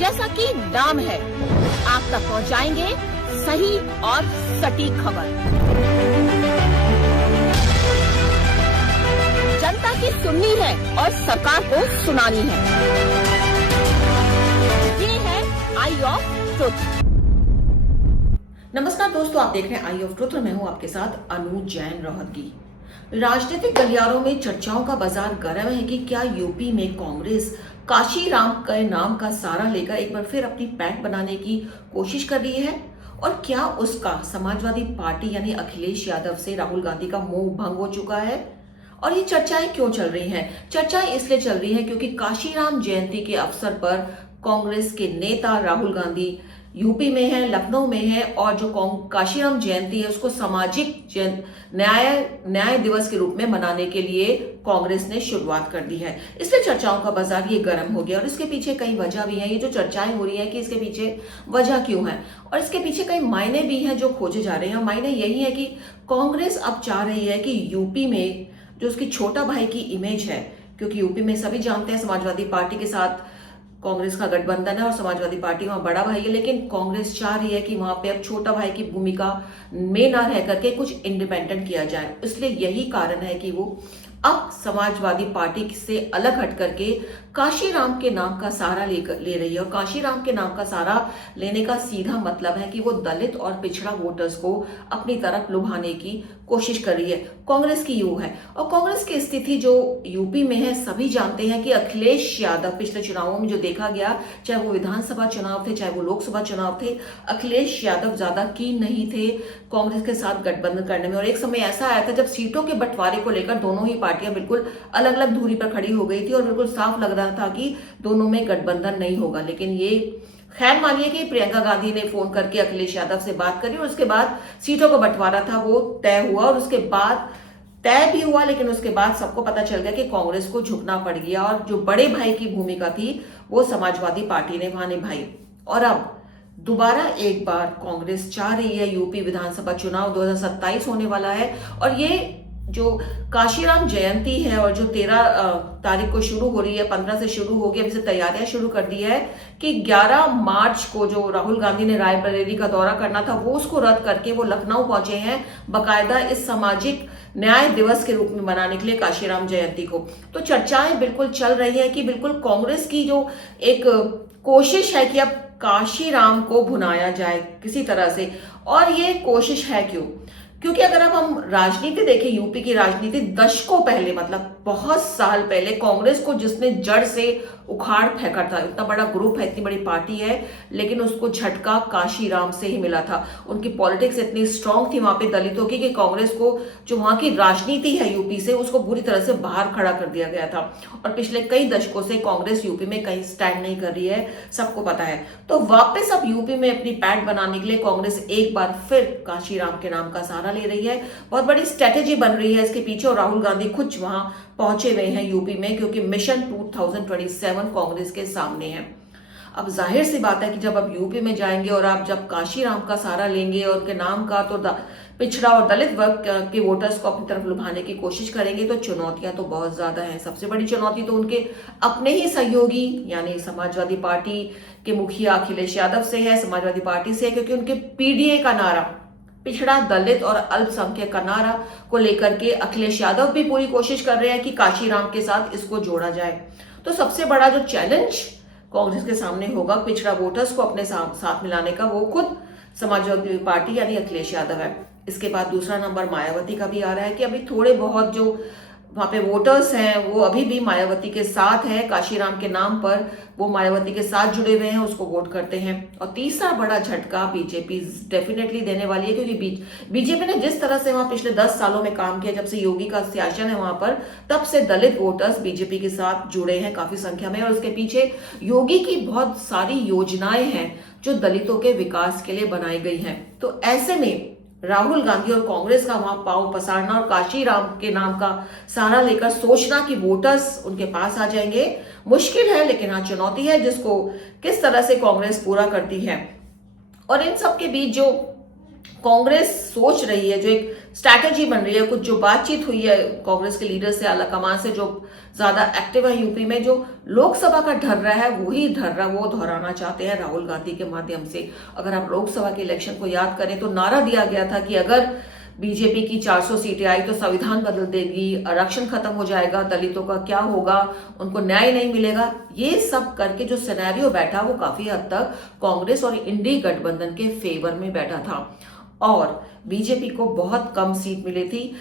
जैसा कि नाम है, आप तक पहुंचाएंगे सही और सटीक खबर। जनता की सुननी है और सरकार को सुनानी है। ये है आई ऑफ ट्रुथ। नमस्कार दोस्तों, आप देख रहे हैं आई ऑफ ट्रुथ और मैं हूं आपके साथ अनु जैन रोहतगी। राजनीतिक गलियारों में चर्चाओं का बाजार गर्म है कि क्या यूपी में कांग्रेस काशीराम के नाम का सहारा लेकर एक बार फिर अपनी पैठ बनाने की कोशिश कर रही है, और क्या उसका समाजवादी पार्टी यानी अखिलेश यादव से राहुल गांधी का मोह भंग हो चुका है। और ये चर्चाएं क्यों चल रही हैं? चर्चाएं इसलिए चल रही हैं क्योंकि काशीराम जयंती के अवसर पर कांग्रेस के नेता राहुल गांधी यूपी में है, लखनऊ में है, और जो काशीराम जयंती है उसको सामाजिक न्याय दिवस के रूप में मनाने के लिए कांग्रेस ने शुरुआत कर दी है। इसलिए चर्चाओं का बाजार ये गर्म हो गया, और इसके पीछे कई वजह भी है। ये जो चर्चाएं हो रही है कि इसके पीछे वजह क्यों है, और इसके पीछे कई मायने भी हैं जो खोजे जा रहे हैं। मायने यही है कि कांग्रेस अब चाह रही है कि यूपी में जो उसकी छोटा भाई की इमेज है, क्योंकि यूपी में सभी जानते हैं समाजवादी पार्टी के साथ कांग्रेस का गठबंधन है और समाजवादी पार्टी वहां बड़ा भाई है, लेकिन कांग्रेस चाह रही है कि वहां पे अब छोटा भाई की भूमिका में ना रह करके कुछ इंडिपेंडेंट किया जाए। इसलिए यही कारण है कि वो अब समाजवादी पार्टी से अलग हट करके काशीराम के नाम का सहारा ले रही है। और काशीराम के नाम का सहारा लेने का सीधा मतलब है कि वो दलित और पिछड़ा वोटर्स को अपनी तरफ लुभाने की कोशिश कर रही है। कांग्रेस की यूं है, और कांग्रेस की स्थिति जो यूपी में है सभी जानते हैं कि अखिलेश यादव पिछले चुनावों में जो देखा गया, चाहे वो विधानसभा चुनाव थे चाहे वो लोकसभा चुनाव थे, अखिलेश यादव ज्यादा कीन नहीं थे कांग्रेस के साथ गठबंधन करने में। और एक समय ऐसा आया था जब सीटों के बंटवारे को लेकर दोनों ही पार्टियां बिल्कुल अलग अलग दूरी पर खड़ी हो गई थी और बिल्कुल साफ लग रहा था कि दोनों में गठबंधन नहीं होगा। लेकिन ये खैर मानिए कि प्रियंका गांधी ने फोन करके अखिलेश यादव से बात करी और उसके बाद सीटों का बंटवारा था वो तय हुआ, और उसके बाद तय भी हुआ। लेकिन उसके बाद सबको पता चल गया कि कांग्रेस को झुकना पड़ गया, और जो बड़े भाई की भूमिका थी वो समाजवादी पार्टी ने वहां निभाई। और अब दोबारा एक बार कांग्रेस चाह रही है, यूपी विधानसभा चुनाव 2027 होने वाला है, और ये जो काशीराम जयंती है और जो 13 तारीख को शुरू हो रही है, 15 से शुरू होगी, अभी से तैयारियां शुरू कर दी है कि 11 मार्च को जो राहुल गांधी ने रायबरेली का दौरा करना था वो उसको रद्द करके वो लखनऊ पहुंचे हैं बकायदा इस सामाजिक न्याय दिवस के रूप में मनाने के लिए काशीराम जयंती को। तो चर्चाएं बिल्कुल चल रही है कि बिल्कुल कांग्रेस की जो एक कोशिश है कि अब काशीराम को भुनाया जाए किसी तरह से। और ये कोशिश है क्योंकि अगर अब हम राजनीति देखें, यूपी की राजनीति दशकों पहले, मतलब बहुत साल पहले, कांग्रेस को जिसने जड़ से उखाड़ फेंका था, इतना बड़ा ग्रुप है, इतनी बड़ी पार्टी है, लेकिन उसको झटका काशीराम से ही मिला था। उनकी पॉलिटिक्स इतनी स्ट्रांग थी वहां पे दलितों की कि कांग्रेस को जो वहां की राजनीति है यूपी से, उसको बुरी तरह से बाहर खड़ा कर दिया गया था। और पिछले कई दशकों से कांग्रेस यूपी में कहीं स्टैंड नहीं कर रही है, सबको पता है। तो वापस अब यूपी में अपनी पैठ बनाने के लिए कांग्रेस एक बार फिर काशीराम के नाम का सहारा ले रही है। बहुत बड़ी स्ट्रेटेजी बन रही है इसके पीछे, और राहुल गांधी खुद वहां पहुंचे हुए हैं यूपी में, क्योंकि मिशन 2027 कांग्रेस के सामने है। अब जाहिर सी बात है कि जब आप यूपी में जाएंगे और आप जब काशीराम का सहारा लेंगे और उनके नाम का, तो पिछड़ा और दलित वर्ग के वोटर्स को अपनी तरफ लुभाने की कोशिश करेंगे, तो चुनौतियां तो बहुत ज्यादा हैं। सबसे बड़ी चुनौती तो उनके अपने ही सहयोगी यानी समाजवादी पार्टी के मुखिया अखिलेश यादव से है, समाजवादी पार्टी से है, क्योंकि उनके पीडीए का नारा, पिछड़ा दलित और अल्पसंख्यक का नारा को लेकर के अखिलेश यादव भी पूरी कोशिश कर रहे हैं कि काशीराम के साथ इसको जोड़ा जाए। तो सबसे बड़ा जो चैलेंज कांग्रेस के सामने होगा पिछड़ा वोटर्स को अपने साथ मिलाने का, वो खुद समाजवादी पार्टी यानी अखिलेश यादव है। इसके बाद दूसरा नंबर मायावती का भी आ रहा है कि अभी थोड़े बहुत जो वहां पे वोटर्स हैं वो अभी भी मायावती के साथ है, काशीराम के नाम पर वो मायावती के साथ जुड़े हुए हैं, उसको वोट करते हैं। और तीसरा बड़ा झटका बीजेपी डेफिनेटली देने वाली है, क्योंकि बीजेपी ने जिस तरह से वहां पिछले 10 सालों में काम किया, जब से योगी का शासन है वहां पर, तब से दलित वोटर्स बीजेपी के साथ जुड़े हैं काफी संख्या में। और उसके पीछे योगी की बहुत सारी योजनाएं हैं जो दलितों के विकास के लिए बनाई गई हैं। तो ऐसे में राहुल गांधी और कांग्रेस का वहां पांव पसारना और काशीराम के नाम का सहारा लेकर सोचना कि वोटर्स उनके पास आ जाएंगे, मुश्किल है, लेकिन हाँ चुनौती है, जिसको किस तरह से कांग्रेस पूरा करती है। और इन सब के बीच जो कांग्रेस सोच रही है, जो एक स्ट्रैटेजी बन रही है, कुछ जो बातचीत हुई है कांग्रेस के लीडर से, आला कमान से, जो ज्यादा एक्टिव है यूपी में, जो लोकसभा का ढर्रा है वही ढर्रा वो दोहराना चाहते हैं राहुल गांधी के माध्यम से। अगर आप लोकसभा के इलेक्शन को याद करें तो नारा दिया गया था कि अगर बीजेपी की 400 सीटें आई तो संविधान बदल देगी, आरक्षण खत्म हो जाएगा, दलितों का क्या होगा, उनको न्याय नहीं मिलेगा। ये सब करके जो सिनेरियो बैठा वो काफी हद तक कांग्रेस और इंडी गठबंधन के फेवर में बैठा था और बीजेपी को बहुत कम सीट मिली थी।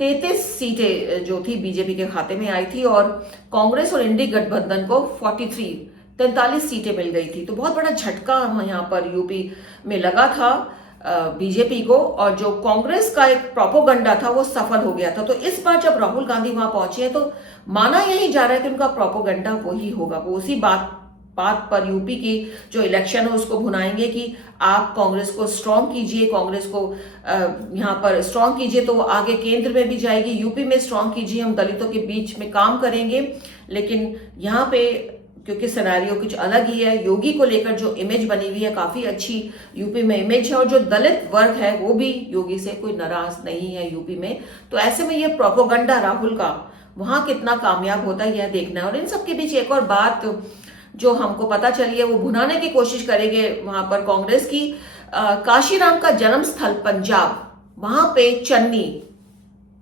33 सीटें जो थी बीजेपी के खाते में आई थी और कांग्रेस और इंडी गठबंधन को 43 सीटें मिल गई थी। तो बहुत बड़ा झटका यहाँ पर यूपी में लगा था बीजेपी को, और जो कांग्रेस का एक प्रोपोगंडा था वो सफल हो गया था। तो इस बार जब राहुल गांधी वहां पहुंचे हैं तो माना यही जा रहा है कि उनका प्रोपोगंडा वही होगा, वो उसी बात पर यूपी की जो इलेक्शन है उसको भुनाएंगे कि आप कांग्रेस को स्ट्रांग कीजिए, कांग्रेस को यहाँ पर स्ट्रांग कीजिए तो वो आगे केंद्र में भी जाएगी, यूपी में स्ट्रांग कीजिए, हम दलितों के बीच में काम करेंगे। लेकिन यहाँ पे क्योंकि सिनेरियो कुछ अलग ही है, योगी को लेकर जो इमेज बनी हुई है काफी अच्छी यूपी में इमेज है और जो दलित वर्ग है वो भी योगी से कोई नाराज नहीं है यूपी में। तो ऐसे में ये प्रोपोगंडा राहुल का वहां कितना कामयाब होता है यह देखना है। और इन सबके बीच एक और बात जो हमको पता चली है वो भुनाने की कोशिश करेंगे वहां पर कांग्रेस की। काशीराम का जन्म स्थल पंजाब, वहां पे चन्नी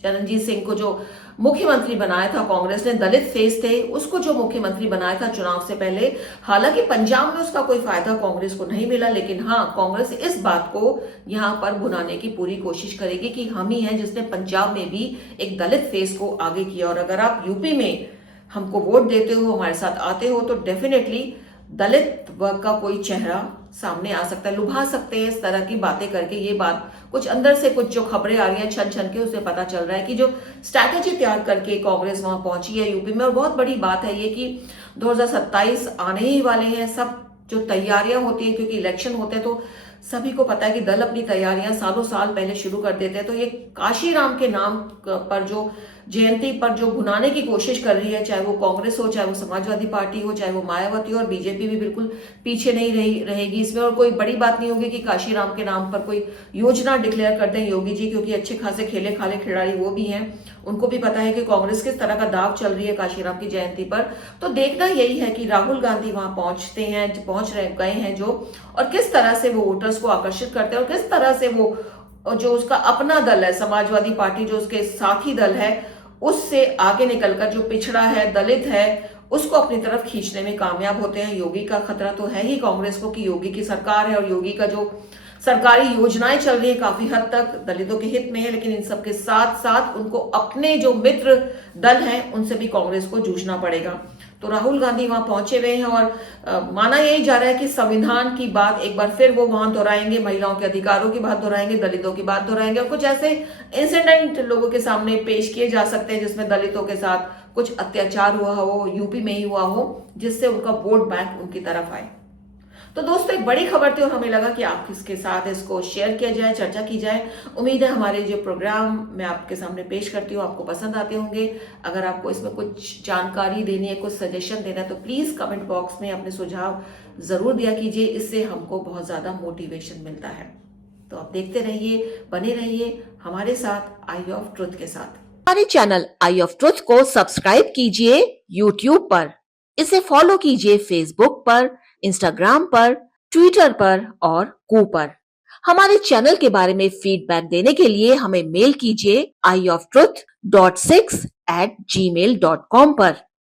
चरणजीत सिंह को जो मुख्यमंत्री बनाया था कांग्रेस ने, दलित फेस थे, उसको जो मुख्यमंत्री बनाया था चुनाव से पहले। हालांकि पंजाब में उसका कोई फायदा कांग्रेस को नहीं मिला, लेकिन हाँ कांग्रेस इस बात को यहां पर भुनाने की पूरी कोशिश करेगी कि हम ही हैं जिसने पंजाब में भी एक दलित फेस को आगे किया। और अगर आप यूपी में हमको वोट देते हो, हमारे साथ आते हो, तो डेफिनेटली दलित वर्ग का कोई चेहरा सामने आ सकता है, लुभा सकते हैं इस तरह की बातें करके। ये बात कुछ अंदर से कुछ जो खबरें आ रही हैं छन छन के, उससे पता चल रहा है कि जो स्ट्रैटेजी तैयार करके कांग्रेस वहां पहुंची है यूपी में। और बहुत बड़ी बात है ये कि 2027 आने ही वाले हैं, सब जो तैयारियां होती है, क्योंकि इलेक्शन होते हैं तो सभी को पता है कि दल अपनी तैयारियां सालों साल पहले शुरू कर देते हैं। तो ये काशीराम के नाम पर जो जयंती पर जो भुनाने की कोशिश कर रही है, चाहे वो कांग्रेस हो, चाहे वो समाजवादी पार्टी हो, चाहे वो मायावती हो, और बीजेपी भी बिल्कुल पीछे नहीं रहेगी इसमें। और कोई बड़ी बात नहीं होगी कि काशीराम के नाम पर कोई योजना डिक्लेयर कर दें योगी जी, क्योंकि अच्छे खासे खेले खाले खिलाड़ी वो भी हैं, उनको भी पता है कि कांग्रेस किस तरह का दाव चल रही है काशीराम की जयंती पर। तो देखना यही है कि राहुल गांधी वहां पहुंच गए हैं जो, और किस तरह से वो वोटर्स को आकर्षित करते हैं, और किस तरह से वो जो उसका अपना दल है समाजवादी पार्टी, जो उसके साथी दल है, उससे आगे निकलकर जो पिछड़ा है, दलित है, उसको अपनी तरफ खींचने में कामयाब होते हैं। योगी का खतरा तो है ही कांग्रेस को कि योगी की सरकार है और योगी का जो सरकारी योजनाएं चल रही है काफी हद तक दलितों के हित में है, लेकिन इन सबके साथ साथ उनको अपने जो मित्र दल हैं उनसे भी कांग्रेस को जूझना पड़ेगा। तो राहुल गांधी वहां पहुंचे हुए हैं और माना यही जा रहा है कि संविधान की बात एक बार फिर वो वहां दोहराएंगे, महिलाओं के अधिकारों की बात दोहराएंगे, दलितों की बात दोहराएंगे, और कुछ ऐसे इंसिडेंट लोगों के सामने पेश किए जा सकते हैं जिसमें दलितों के साथ कुछ अत्याचार हुआ हो, यूपी में ही हुआ हो, जिससे उनका वोट बैंक उनकी तरफ आए। तो दोस्तों एक बड़ी खबर थी और हमें लगा कि आप किसके साथ इसको शेयर किया जाए, चर्चा की जाए। उम्मीद है हमारे जो प्रोग्राम मैं आपके सामने पेश करती हूँ आपको पसंद आते होंगे। अगर आपको इसमें कुछ जानकारी देनी है, कुछ सजेशन देना है, तो प्लीज कमेंट बॉक्स में अपने सुझाव जरूर दिया कीजिए, इससे हमको बहुत ज्यादा मोटिवेशन मिलता है। तो आप देखते रहिए, बने रहिए हमारे साथ आई ऑफ ट्रुथ के साथ। हमारे चैनल आई ऑफ ट्रुथ को सब्सक्राइब कीजिए यूट्यूब पर, इसे फॉलो कीजिए फेसबुक पर, इंस्टाग्राम पर, ट्विटर पर और कू पर। हमारे चैनल के बारे में फीडबैक देने के लिए हमें मेल कीजिए ioftruth.6@gmail.com पर।